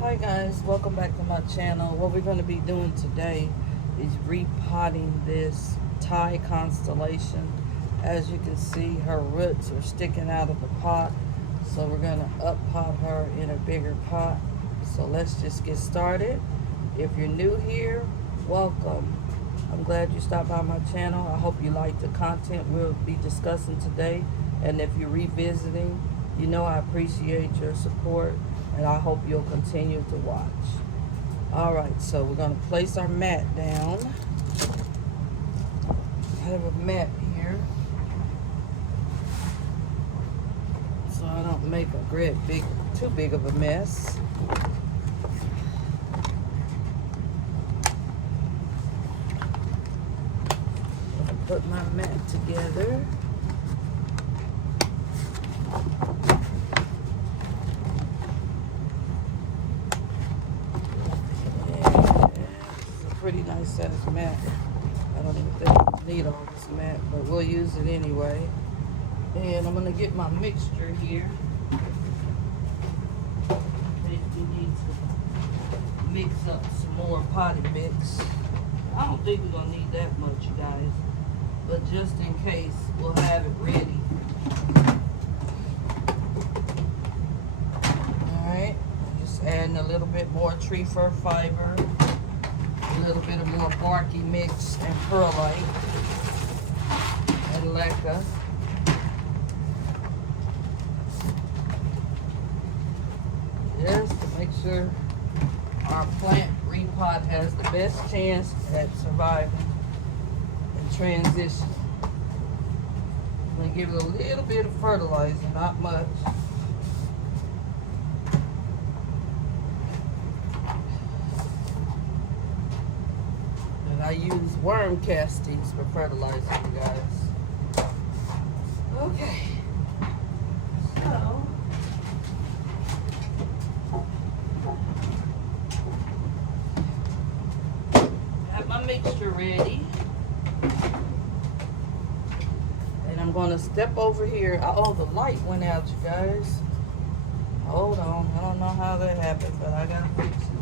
Hi guys, welcome back to my channel. What we're going to be doing today is repotting this Thai constellation. As you can see, her roots are sticking out of the pot, so we're going to up pot her in a bigger pot. So let's just get started. If you're new here, welcome. I'm glad you stopped by my channel. I hope you like the content we'll be discussing today, and if you're revisiting, you know I appreciate your support, and I hope you'll continue to watch. Alright, so we're going to place our mat down. I have a mat here so I don't make too big of a mess. Put my mat together. Pretty nice size mat. I don't even think we need all this mat, but we'll use it anyway. And I'm gonna get my mixture here. In case we need to mix up some more potting mix. I don't think we're gonna need that much, you guys, but just in case, we'll have it ready. Alright, just adding a little bit more tree fir fiber. A little bit of more barky mix and perlite and leca. Just to make sure our plant repot has the best chance at surviving and transition. I'm going to give it a little bit of fertilizer, not much. I use worm castings for fertilizer, you guys. Okay. So, I have my mixture ready. And I'm going to step over here. Oh, the light went out, you guys. Hold on. I don't know how that happened, but I got to fix it.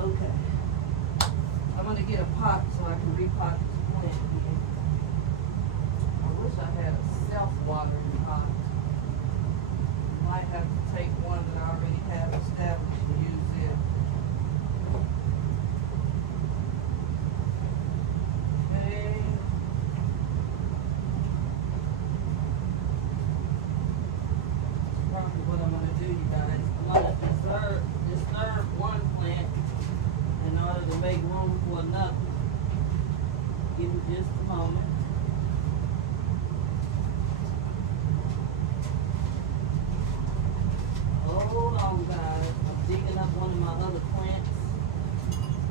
Okay, I'm going to get a pot so I can repot this plant here. I wish I had a self-watering pot. Might have to take one that I already have established and use it. Okay. That's probably what I'm going to do, you guys. I'm going to disturb one plant in order to make room for another. Give it just a moment. Hold on, guys. I'm digging up one of my other plants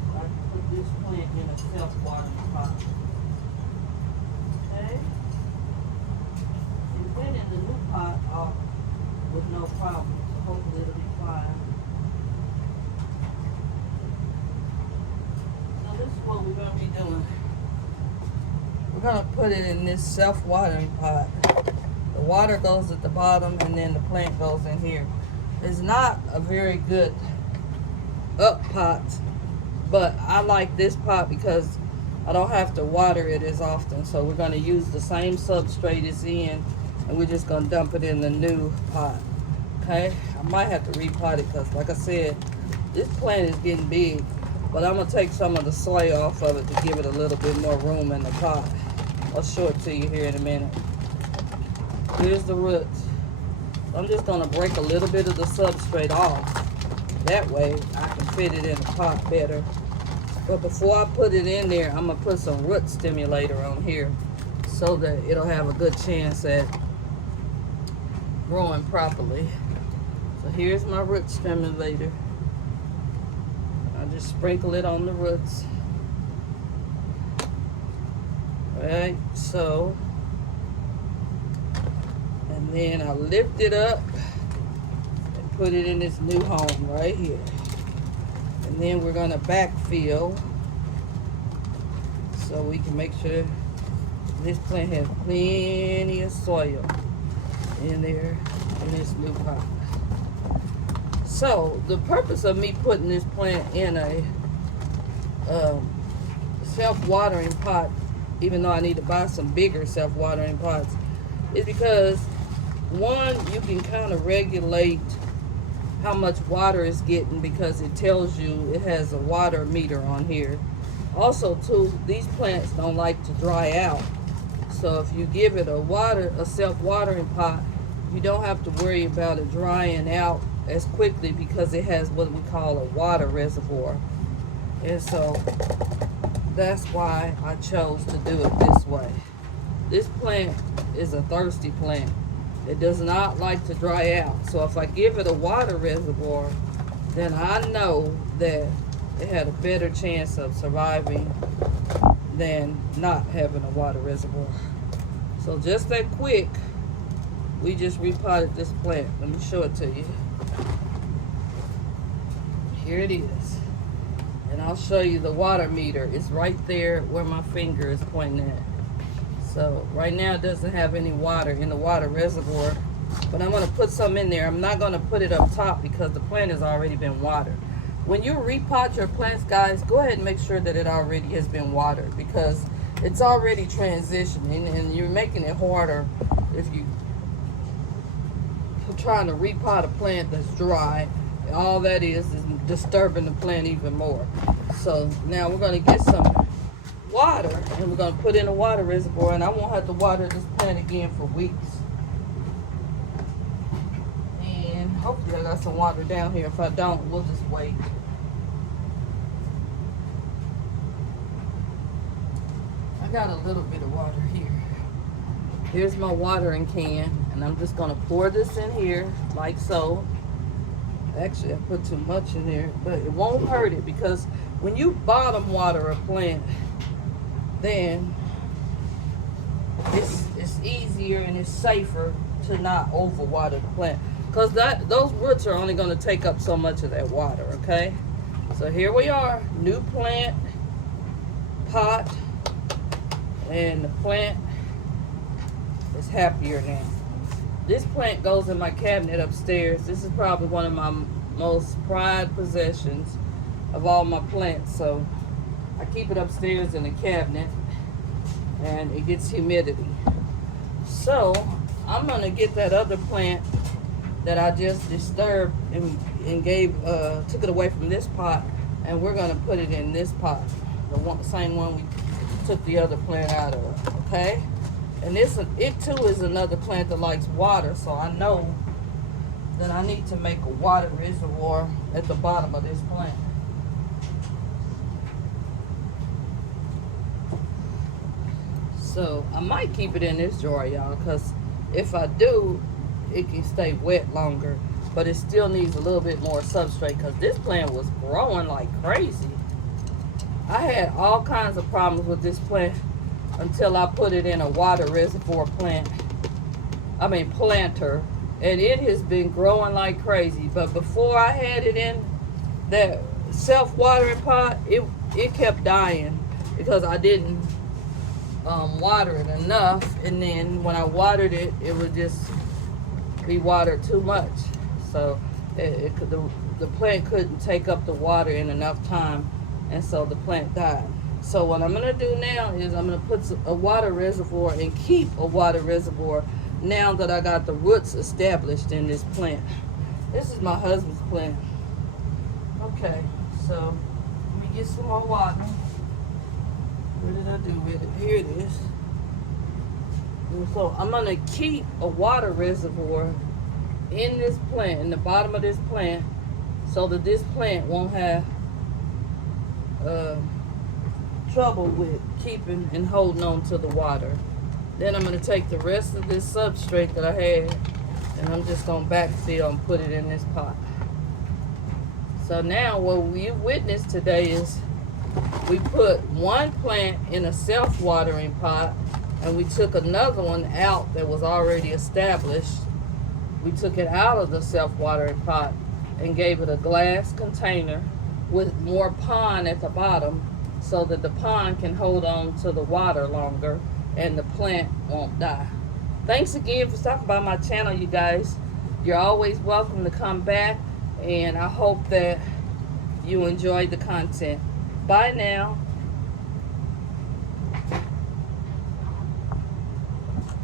so I can put this plant in a self-watering pot. Okay? It went in the new pot off with no problem, so hopefully it'll be fine. This is what we're going to be doing. We're going to put it in this self-watering pot. The water goes at the bottom and then the plant goes in here. It's not a very good up pot, but I like this pot because I don't have to water it as often. So we're going to use the same substrate it's in, and we're just going to dump it in the new pot. Okay? I might have to repot it because, like I said, this plant is getting big. But I'm going to take some of the soil off of it to give it a little bit more room in the pot. I'll show it to you here in a minute. Here's the roots. So I'm just going to break a little bit of the substrate off. That way I can fit it in the pot better. But before I put it in there, I'm going to put some root stimulator on here so that it'll have a good chance at growing properly. So here's my root stimulator. Just sprinkle it on the roots. Alright, so, and then I lift it up and put it in its new home right here. And then we're going to backfill so we can make sure this plant has plenty of soil in there in this new pot. So the purpose of me putting this plant in a self-watering pot, even though I need to buy some bigger self-watering pots, is because one, you can kind of regulate how much water it's getting because it tells you, it has a water meter on here. Also too, these plants don't like to dry out, so if you give it a self-watering pot, you don't have to worry about it drying out as quickly because it has what we call a water reservoir. And so that's why I chose to do it this way. This plant is a thirsty plant. It does not like to dry out. So if I give it a water reservoir, then I know that it had a better chance of surviving than not having a water reservoir. So just that quick, we just repotted this plant. Let me show it to you. Here it is. And I'll show you the water meter. It's right there where my finger is pointing at. So right now it doesn't have any water in the water reservoir, but I'm going to put some in there. I'm not going to put it up top because the plant has already been watered. When you repot your plants, guys, go ahead and make sure that it already has been watered because it's already transitioning and you're making it harder if you're trying to repot a plant that's dry. All that is disturbing the plant even more. So now we're going to get some water and we're going to put in a water reservoir, and I won't have to water this plant again for weeks. And hopefully I got some water down here. If I don't, we'll just wait. I got a little bit of water here. Here's my watering can, and I'm just going to pour this in here like so. Actually, I put too much in there, but it won't hurt it because when you bottom water a plant, then it's easier and it's safer to not overwater the plant because those roots are only going to take up so much of that water. Okay, so here we are, new plant pot, and the plant is happier now. This plant goes in my cabinet upstairs. This is probably one of my most prized possessions of all my plants. So I keep it upstairs in the cabinet and it gets humidity. So I'm going to get that other plant that I just disturbed and took it away from this pot, and we're going to put it in this pot. The same one we took the other plant out of. Okay? And it too is another plant that likes water, so I know that I need to make a water reservoir at the bottom of this plant. So I might keep it in this jar, y'all, because if I do, it can stay wet longer, but it still needs a little bit more substrate because this plant was growing like crazy. I had all kinds of problems with this plant until I put it in a water reservoir planter, and it has been growing like crazy. But before I had it in that self-watering pot, it kept dying because I didn't water it enough, and then when I watered it, it would just be watered too much, so the plant couldn't take up the water in enough time, and so the plant died. So what I'm going to do now is I'm going to put a water reservoir and keep a water reservoir now that I got the roots established in this plant. This is my husband's plant. Okay, so let me get some more water. What did I do with it? Here it is. And so I'm going to keep a water reservoir in this plant, in the bottom of this plant, so that this plant won't have trouble with keeping and holding on to the water. Then I'm going to take the rest of this substrate that I had, and I'm just going to backfill and put it in this pot. So now what we witnessed today is we put one plant in a self-watering pot, and we took another one out that was already established. We took it out of the self-watering pot and gave it a glass container with more pond at the bottom, so that the pond can hold on to the water longer and the plant won't die. Thanks again for stopping by my channel, you guys. You're always welcome to come back, and I hope that you enjoyed the content. Bye now.